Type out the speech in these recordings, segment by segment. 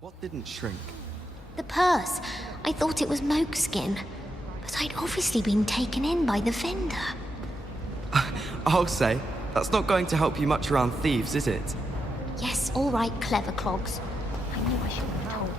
What didn't shrink? The purse. I thought it was Mokeskin, but I'd obviously been taken in by the vendor. I'll say, that's not going to help you much around thieves, is it? Yes, all right, clever clogs. I knew I should have told you.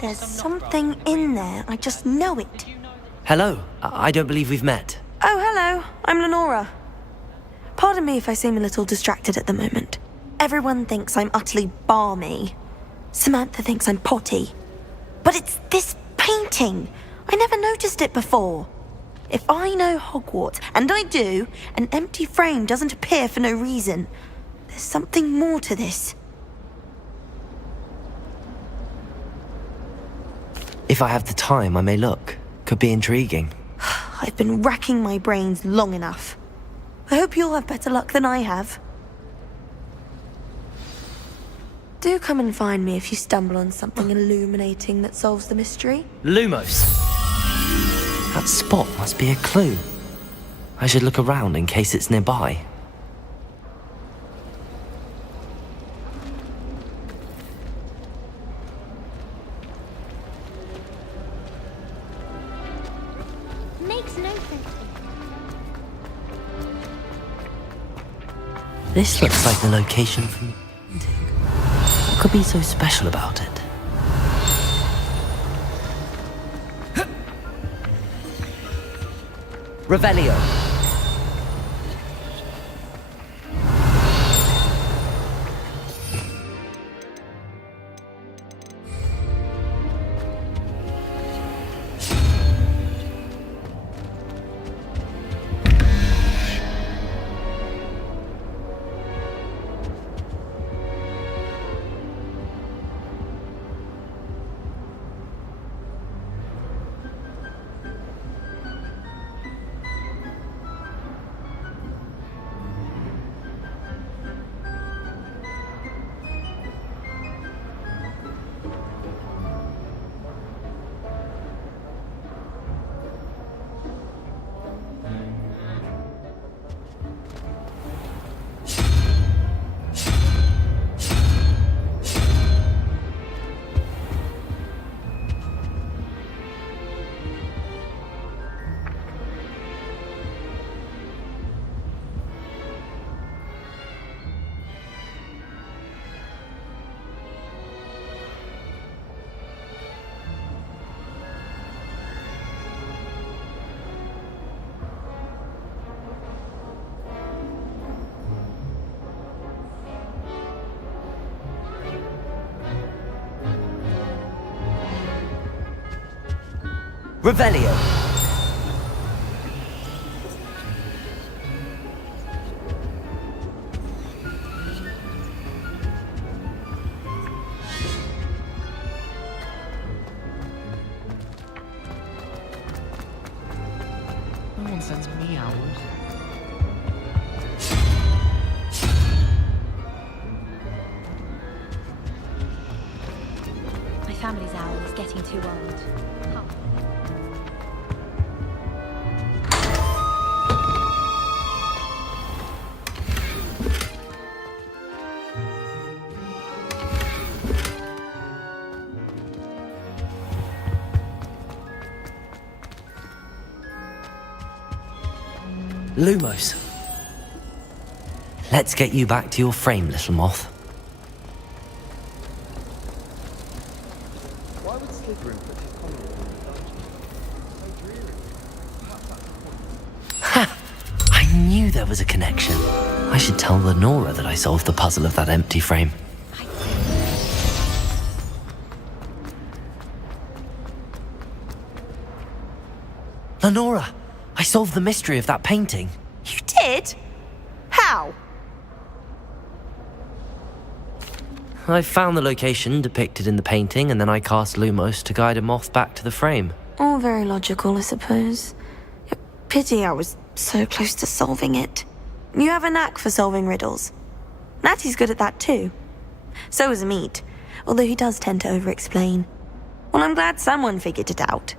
There's something in there, I just know it. Hello, I don't believe we've met. Oh, hello, I'm Lenora. Pardon me if I seem a little distracted at the moment. Everyone thinks I'm utterly balmy. Samantha thinks I'm potty. But it's this painting. I never noticed it before. If I know Hogwarts, and I do, an empty frame doesn't appear for no reason. There's something more to this. If I have the time, I may look. Could be intriguing. I've been racking my brains long enough. I hope you'll have better luck than I have. Do come and find me if you stumble on something illuminating that solves the mystery. Lumos! That spot must be a clue. I should look around in case it's nearby. Makes no sense. This looks like the location from the painting. What could be so special about it? Revelio. Revelio. No one sends me out. My family's owl is getting too old. Lumos. Let's get you back to your frame, little moth. Why would Slytherin put Hogwarts in the dungeon? So dreary. Perhaps that's the point. Ha! I knew there was a connection. I should tell Lenora that I solved the puzzle of that empty frame. Lenora! I solved the mystery of that painting. You did? How? I found the location depicted in the painting, and then I cast Lumos to guide a moth back to the frame. All very logical, I suppose. Pity I was so close to solving it. You have a knack for solving riddles. Natty's good at that too. So is Amit, although he does tend to over-explain. Well, I'm glad someone figured it out.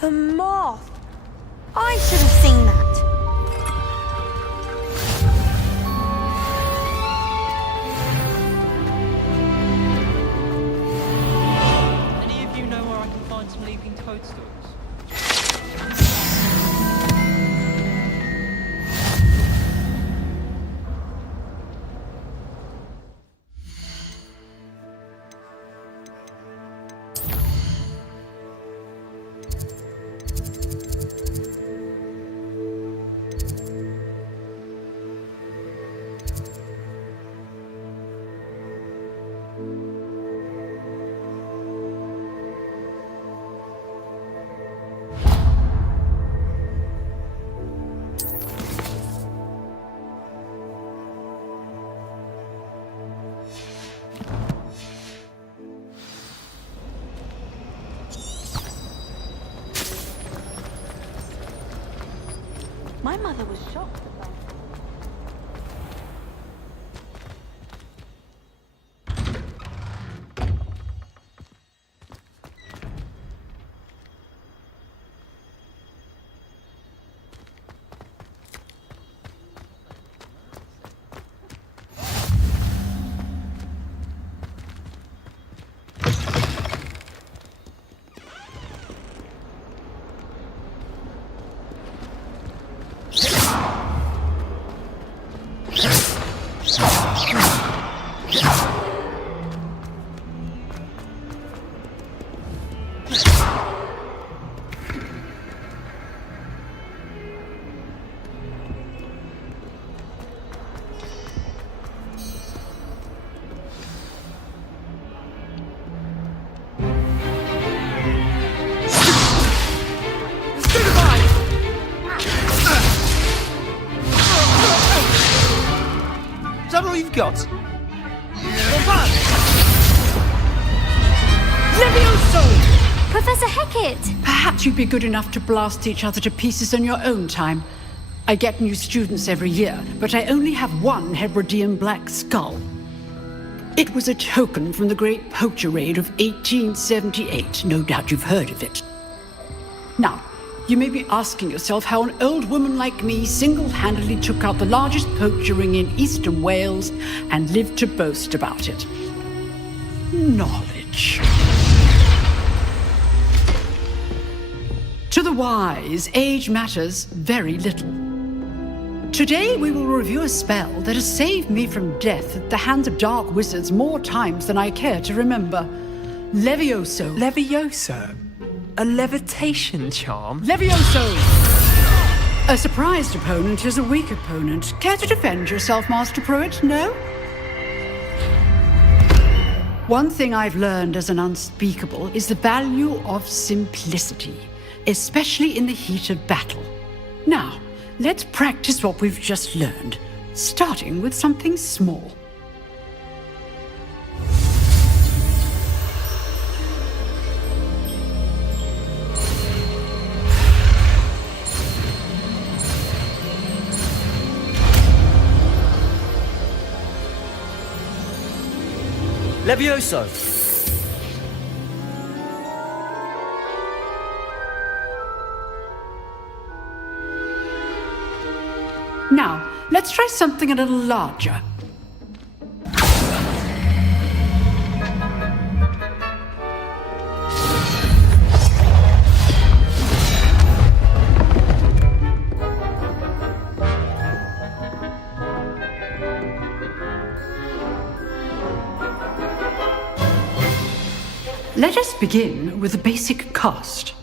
The moth! I should have seen that. Any of you know where I can find some leaping toadstools? My mother was shocked at that. Is that all you've got? Levioso! Professor Hackett! Perhaps you'd be good enough to blast each other to pieces in your own time. I get new students every year, but I only have one Hebridean black skull. It was a token from the Great Poacher Raid of 1878. No doubt you've heard of it. Now, you may be asking yourself how an old woman like me single-handedly took out the largest poacher ring in eastern Wales and lived to boast about it. Knowledge. To the wise, age matters very little. Today we will review a spell that has saved me from death at the hands of dark wizards more times than I care to remember. Levioso. Levioso? A levitation charm? Levioso! A surprised opponent is a weak opponent. Care to defend yourself, Master Pruitt? No? One thing I've learned as an unspeakable is the value of simplicity, especially in the heat of battle. Now, let's practice what we've just learned, starting with something small. Levioso! Now, let's try something a little larger. Let us begin with the basic cast.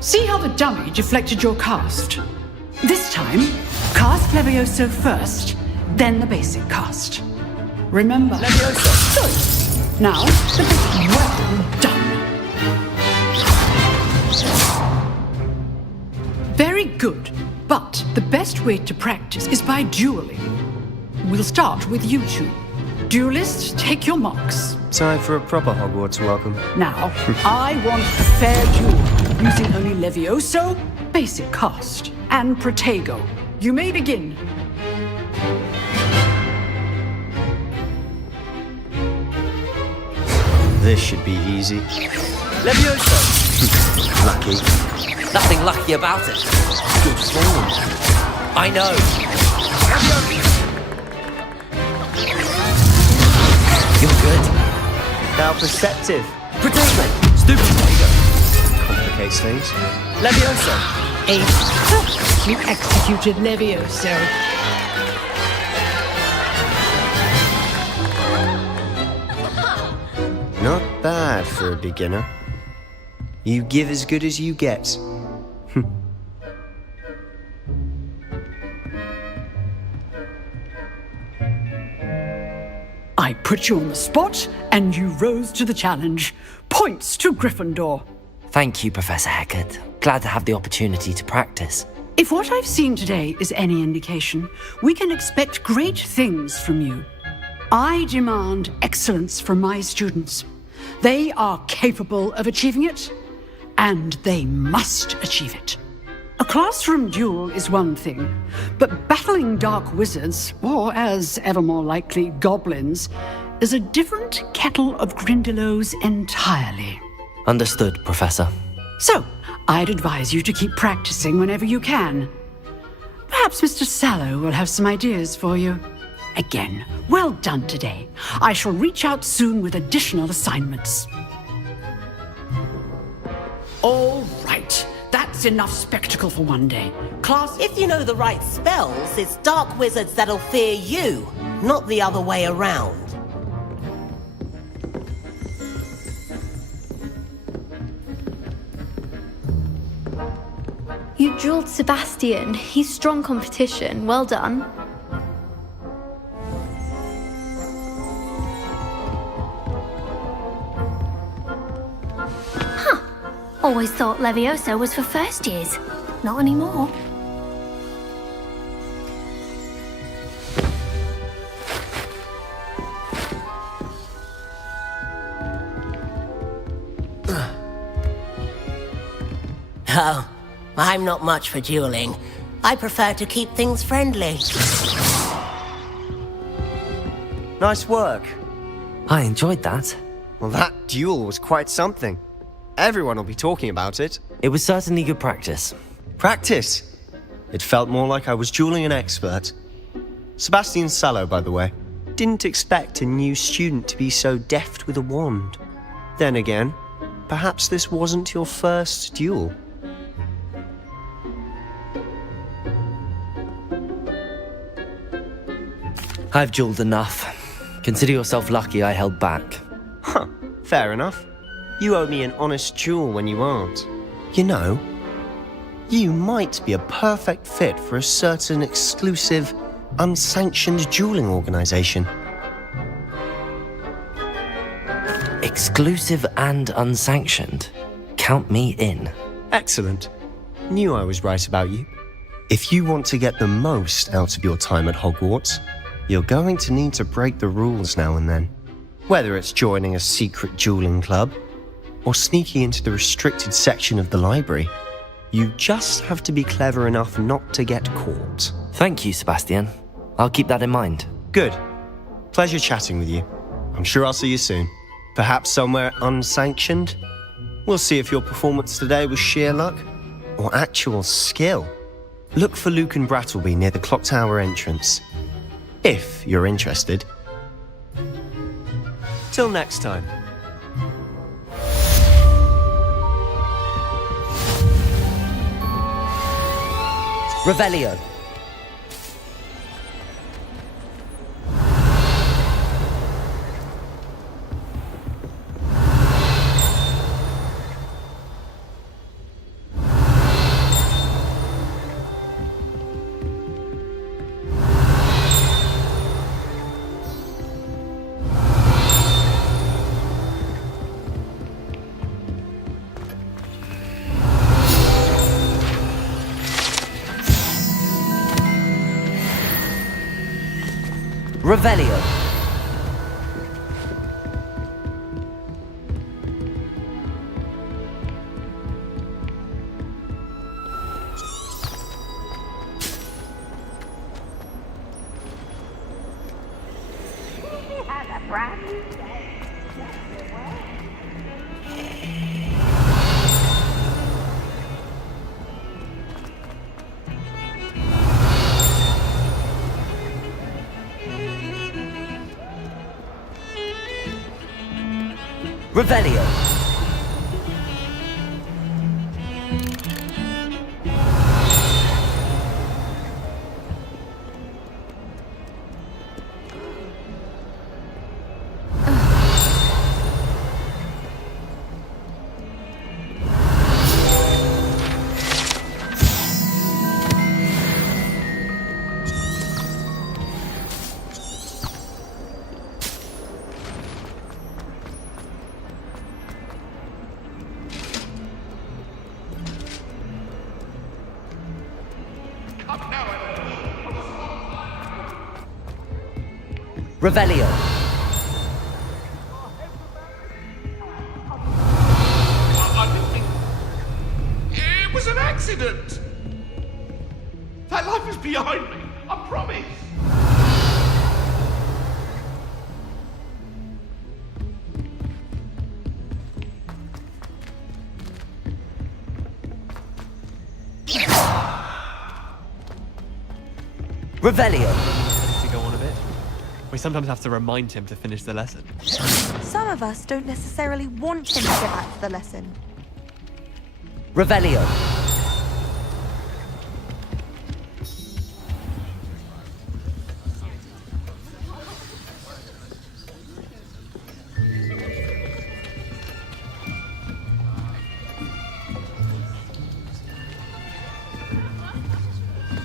See how the dummy deflected your cast? This time, cast Levioso first, then the basic cast. Remember, Levioso. Good. Now, the basic. Well done. Very good, but the best way to practice is by dueling. We'll start with you two. Duelists, take your marks. Time for a proper Hogwarts welcome. Now, I want a fair duel, using only Levioso, basic cast, and Protego. You may begin. This should be easy. Levioso! Lucky. Nothing lucky about it. Good form. I know. You're good. How perceptive. Protego! Stupid Protego! Complicates things. Levioso! Ace. You executed Levioso. Not bad for a beginner. You give as good as you get. I put you on the spot, and you rose to the challenge. Points to Gryffindor. Thank you, Professor Hackett. Glad to have the opportunity to practice. If what I've seen today is any indication, we can expect great things from you. I demand excellence from my students. They are capable of achieving it, and they must achieve it. A classroom duel is one thing, but battling dark wizards, or as ever more likely, goblins, is a different kettle of Grindylows entirely. Understood, Professor. So, I'd advise you to keep practicing whenever you can. Perhaps Mr. Sallow will have some ideas for you. Again, well done today. I shall reach out soon with additional assignments. All right. That's enough spectacle for one day. Class, If you know the right spells, it's dark wizards that'll fear you, not the other way around. You drilled Sebastian. He's strong competition. Well done. Always thought Levioso was for first years. Not anymore. Oh, I'm not much for dueling. I prefer to keep things friendly. Nice work. I enjoyed that. Well, that duel was quite something. Everyone will be talking about it. It was certainly good practice. Practice. It felt more like I was dueling an expert. Sebastian Sallow, by the way. Didn't expect a new student to be so deft with a wand. Then again, perhaps this wasn't your first duel. I've dueled enough. Consider yourself lucky I held back. Huh, fair enough. You owe me an honest duel when you aren't. You know, you might be a perfect fit for a certain exclusive, unsanctioned dueling organization. Exclusive and unsanctioned. Count me in. Excellent. Knew I was right about you. If you want to get the most out of your time at Hogwarts, you're going to need to break the rules now and then. Whether it's joining a secret dueling club, or sneaking into the restricted section of the library, you just have to be clever enough not to get caught. Thank you, Sebastian. I'll keep that in mind. Good. Pleasure chatting with you. I'm sure I'll see you soon. Perhaps somewhere unsanctioned? We'll see if your performance today was sheer luck or actual skill. Look for Luke and Brattleby near the clock tower entrance, if you're interested. Till next time. Revelio. Revelio. Revelio. Revelio. behind me. I promise. Revelio. To go on a bit. We sometimes have to remind him to finish the lesson. Some of us don't necessarily want him to get back to the lesson. Revelio.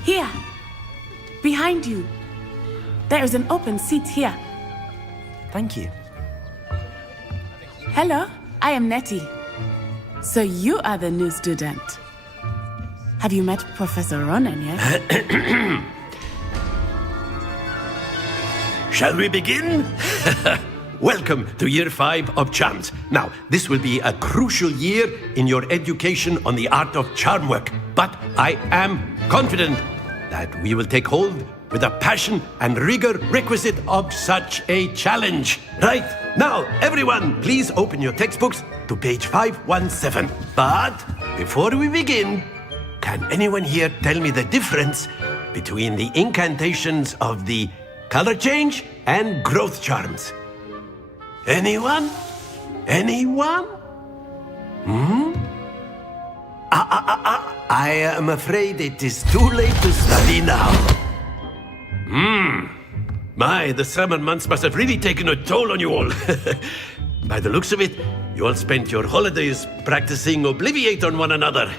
Here. Behind you. There is an open seat here. Thank you. Hello, I am Nettie. So you are the new student. Have you met Professor Ronan yet? Shall we begin? Welcome to Year 5 of Charms. Now, this will be a crucial year in your education on the art of charm work. But I am confident that we will take hold with the passion and rigor requisite of such a challenge. Right, now, everyone, please open your textbooks to page 517. But before we begin, can anyone here tell me the difference between the incantations of the color change and growth charms? Anyone? Anyone? I am afraid it is too late to study now. My, the summer months must have really taken a toll on you all. By the looks of it, you all spent your holidays practicing Obliviate on one another.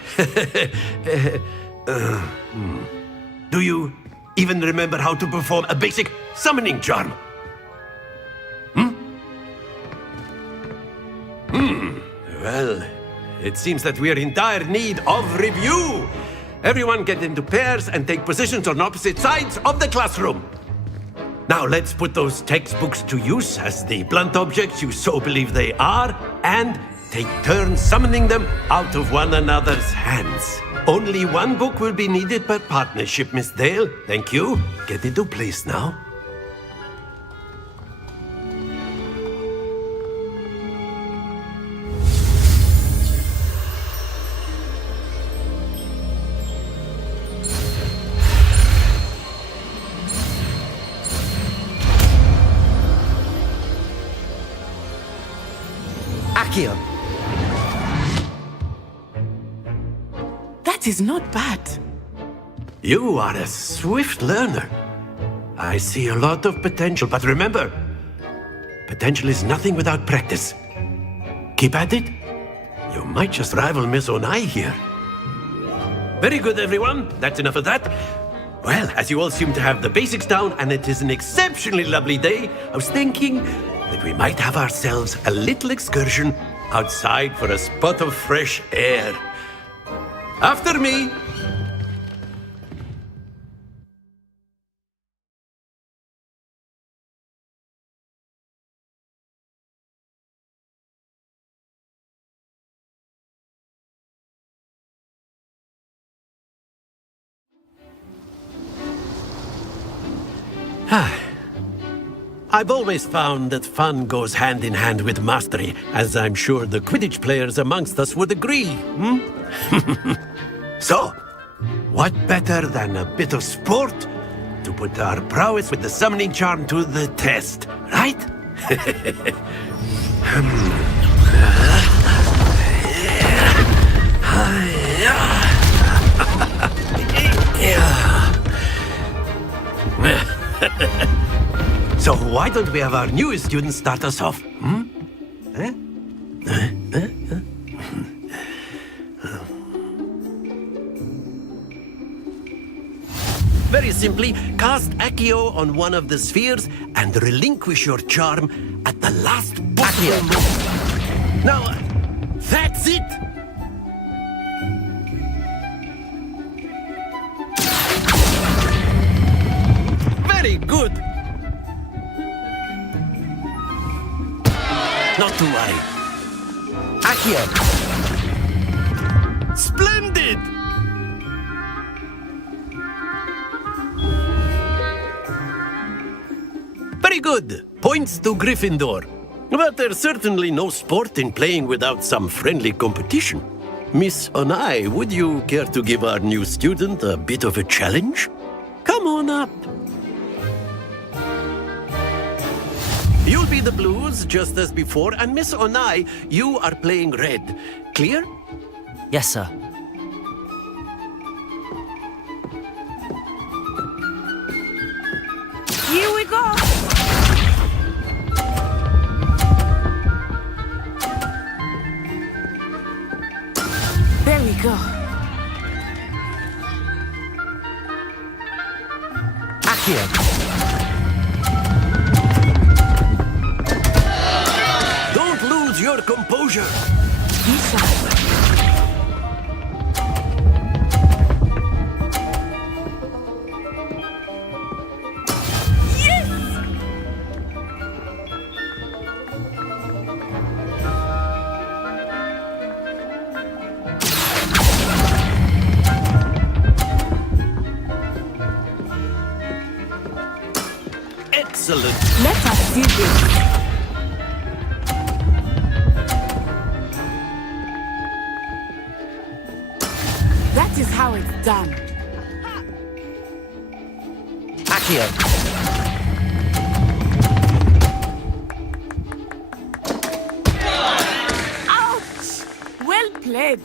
Do you even remember how to perform a basic summoning charm? Well, it seems that we are in dire need of review. Everyone get into pairs and take positions on opposite sides of the classroom. Now let's put those textbooks to use as the blunt objects you so believe they are, and take turns summoning them out of one another's hands. Only one book will be needed per partnership, Miss Dale. Thank you. Get into place now. That is not bad. You are a swift learner. I see a lot of potential, but remember, potential is nothing without practice. Keep at it. You might just rival Miss Onai here. Very good, everyone. That's enough of that. Well, as you all seem to have the basics down, and it is an exceptionally lovely day, I was thinking that we might have ourselves a little excursion outside for a spot of fresh air. After me. I've always found that fun goes hand in hand with mastery, as I'm sure the Quidditch players amongst us would agree. So, what better than a bit of sport to put our prowess with the summoning charm to the test, right? So why don't we have our newest student start us off? Very simply, cast Accio on one of the spheres and relinquish your charm at the last possible moment. Now, that's it! Very good! Not to worry. Accio! Splendid! Very good. Points to Gryffindor. But there's certainly no sport in playing without some friendly competition. Miss Onai, would you care to give our new student a bit of a challenge? Come on up. You'll be the blues, just as before, and Miss Onai, you are playing red. Clear? Yes, sir. Here we go! There we go. Accio. Don't lose your composure. Excellent. Let us see this. That is how it's done. Accio. Ouch! Well played.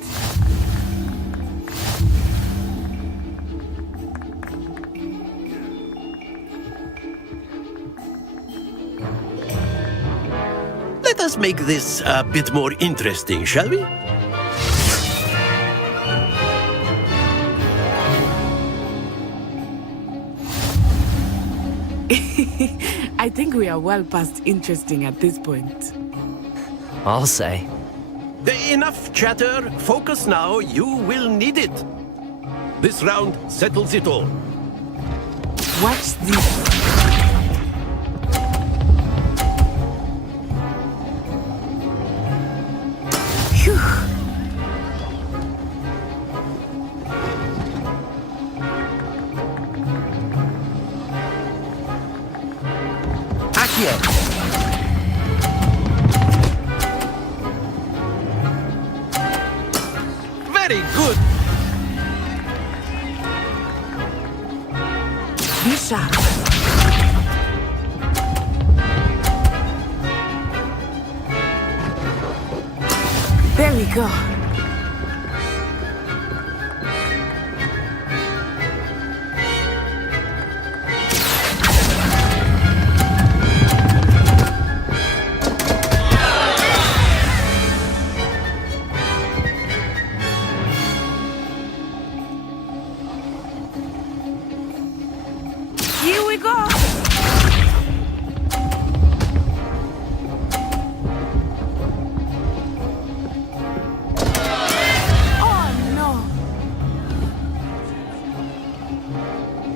Let us make this a bit more interesting, shall we? I think we are well past interesting at this point. I'll say. Enough chatter. Focus now. You will need it. This round settles it all. Watch this. Phew. Accio. Very good. Be sharp. There we go. Here we go. Oh no.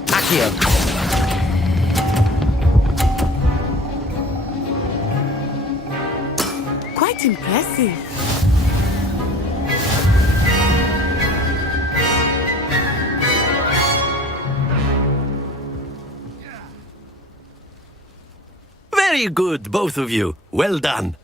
Accio. Quite impressive. Very good, both of you. Well done.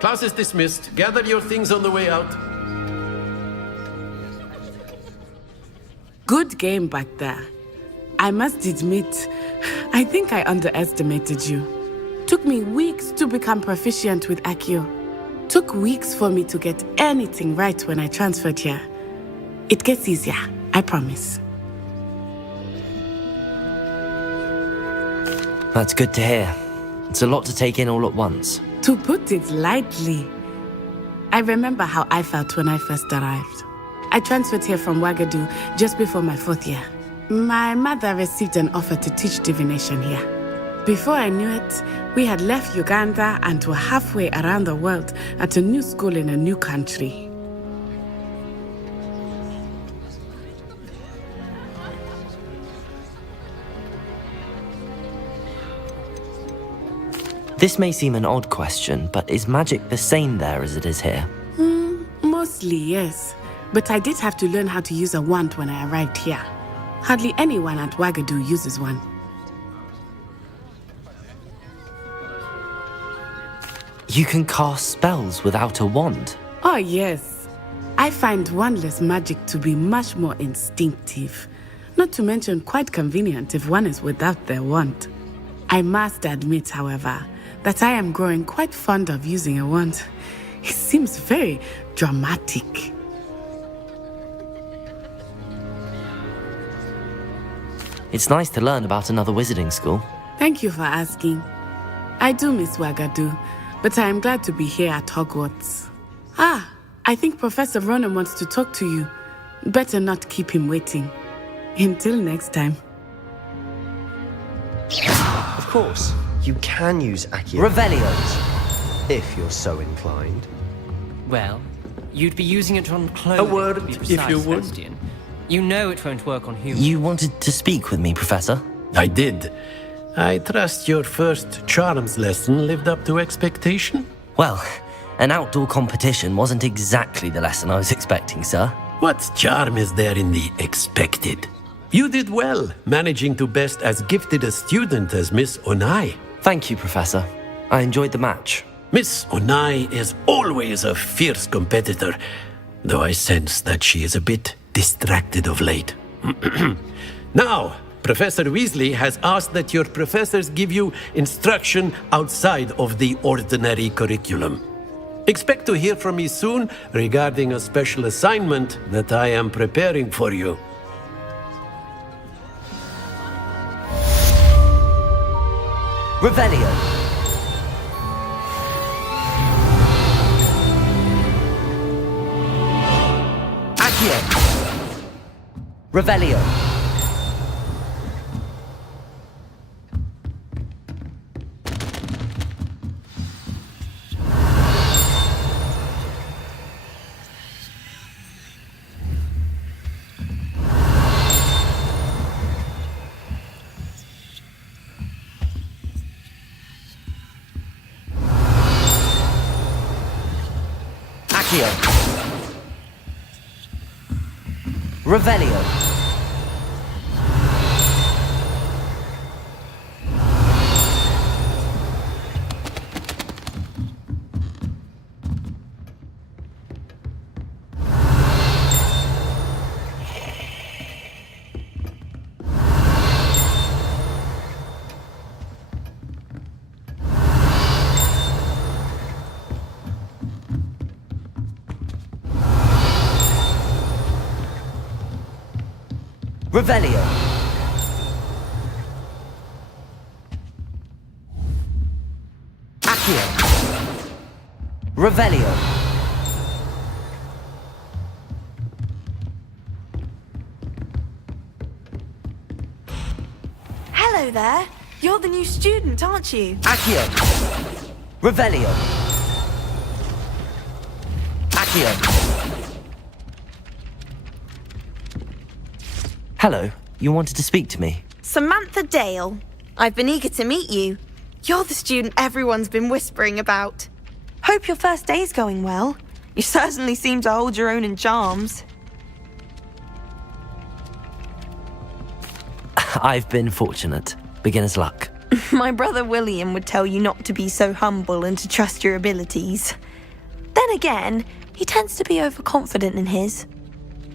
Class is dismissed. Gather your things on the way out. Good game back there. I must admit, I think I underestimated you. Took me weeks to become proficient with Accio. Took weeks for me to get anything right when I transferred here. It gets easier, I promise. That's good to hear. It's a lot to take in all at once. To put it lightly, I remember how I felt when I first arrived. I transferred here from Ouagadougou just before my 4th year. My mother received an offer to teach divination here. Before I knew it, we had left Uganda and were halfway around the world at a new school in a new country. This may seem an odd question, but is magic the same there as it is here? Mostly, yes. But I did have to learn how to use a wand when I arrived here. Hardly anyone at Wagadu uses one. You can cast spells without a wand? Oh, yes. I find wandless magic to be much more instinctive. Not to mention quite convenient if one is without their wand. I must admit, however, that I am growing quite fond of using a wand. It seems very dramatic. It's nice to learn about another wizarding school. Thank you for asking. I do miss Wagadu, but I am glad to be here at Hogwarts. Ah, I think Professor Ronan wants to talk to you. Better not keep him waiting. Until next time. Of course, you can use Accio. Revelio! If you're so inclined. Well, you'd be using it on clothing. A word, to be if precise, you would. Sebastian. You know it won't work on humans. You wanted to speak with me, Professor? I did. I trust your first charms lesson lived up to expectation? Well, an outdoor competition wasn't exactly the lesson I was expecting, sir. What charm is there in the expected? You did well, managing to best as gifted a student as Miss Onai. Thank you, Professor. I enjoyed the match. Miss Onai is always a fierce competitor, though I sense that she is a bit distracted of late. Now, Professor Weasley has asked that your professors give you instruction outside of the ordinary curriculum. Expect to hear from me soon regarding a special assignment that I am preparing for you. Revelio! Accio! Revelio! Accio! Revelio! Revelio! Accio! Revelio! Hello there. You're the new student, aren't you? Accio! Revelio! Accio! Hello, you wanted to speak to me? Samantha Dale. I've been eager to meet you. You're the student everyone's been whispering about. Hope your first day's going well. You certainly seem to hold your own in charms. I've been fortunate. Beginner's luck. My brother William would tell you not to be so humble and to trust your abilities. Then again, he tends to be overconfident in his.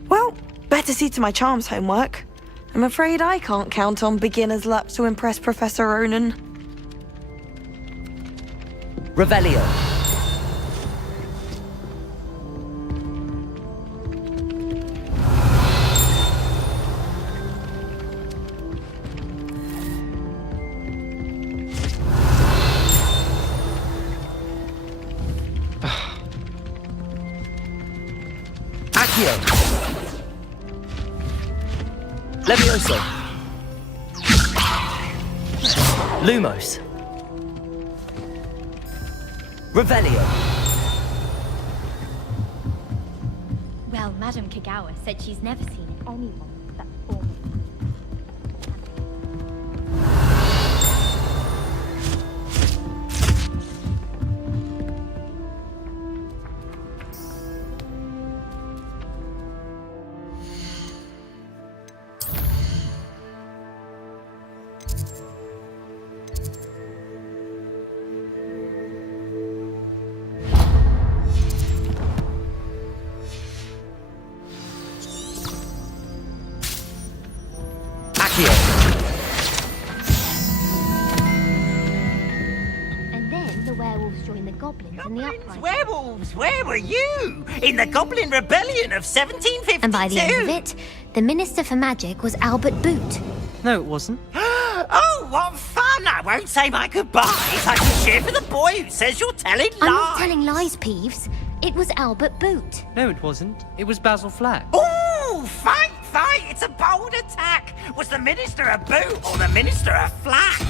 Well, better see to my charms homework. I'm afraid I can't count on beginner's luck to impress Professor Ronan. Revelio! Accio! Levioso! Lumos! Revelio! Well, Madame Kagawa said she's never seen anyone with that form. join the goblins in the uprising. Werewolves, where were you? In the Goblin Rebellion of 1752? And by the end of it, the Minister for Magic was Albert Boot. No, it wasn't. Oh, what fun! I won't say my goodbyes. I can cheer for the boy who says you're telling lies. I'm not telling lies, Peeves. It was Albert Boot. No, it wasn't. It was Basil Flack. Ooh, fight! It's a bold attack. Was the Minister a boot or the Minister a flack?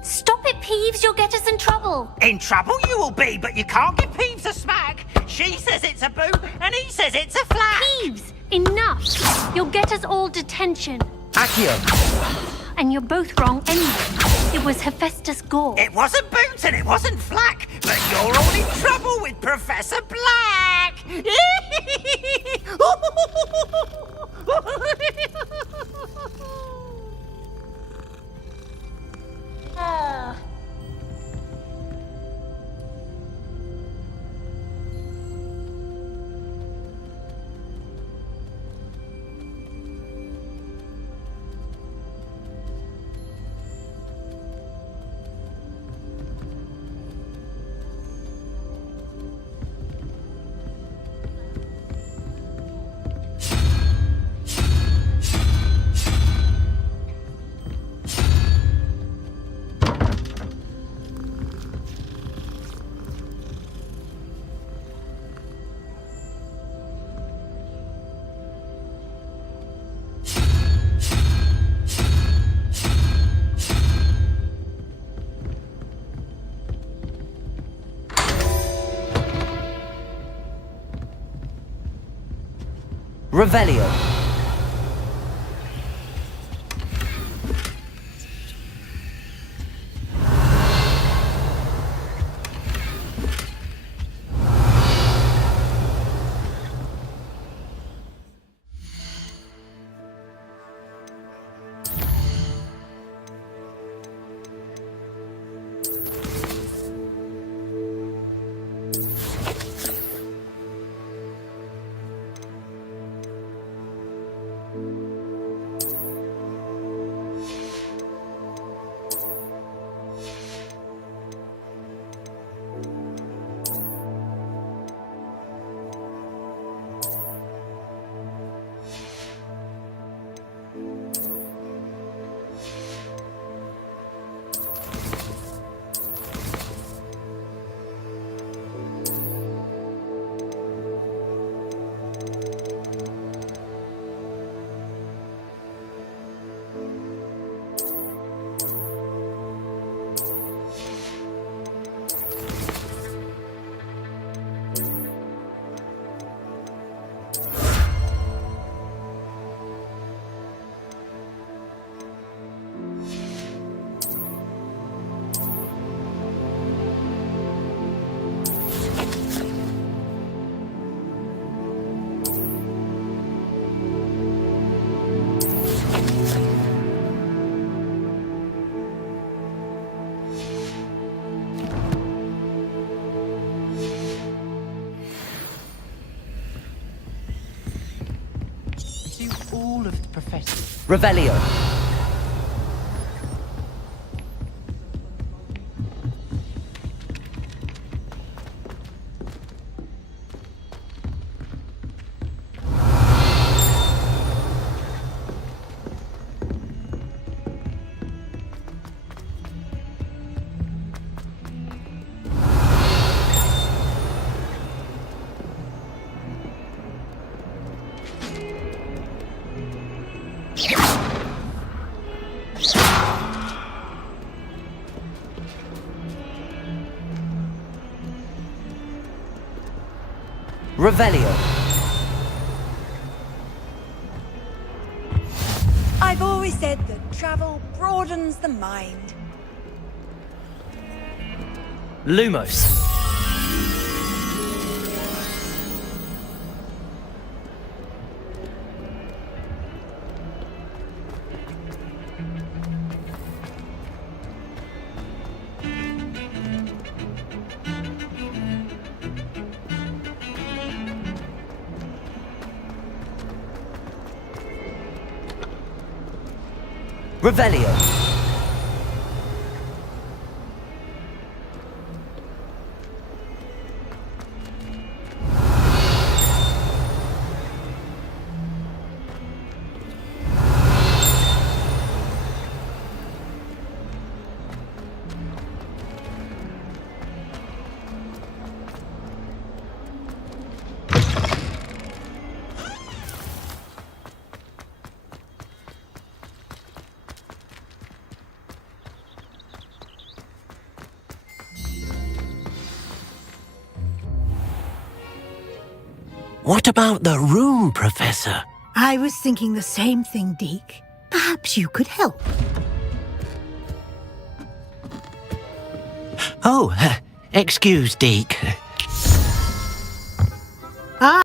Stop it, Peeves. You'll get us in trouble. In trouble you will be, but you can't give Peeves a smack. She says it's a boot, and he says it's a flack. Peeves, enough. You'll get us all detention. Accio! And you're both wrong anyway. It was Hephaestus Gore. It wasn't boot and it wasn't flack, but you're all in trouble with Professor Black. Revelio. All of the professors. Revelio. Revelio. I've always said that travel broadens the mind. Lumos. Revelio. What about the room, Professor? I was thinking the same thing, Deke. Perhaps you could help. Oh, excuse, Deke. Ah.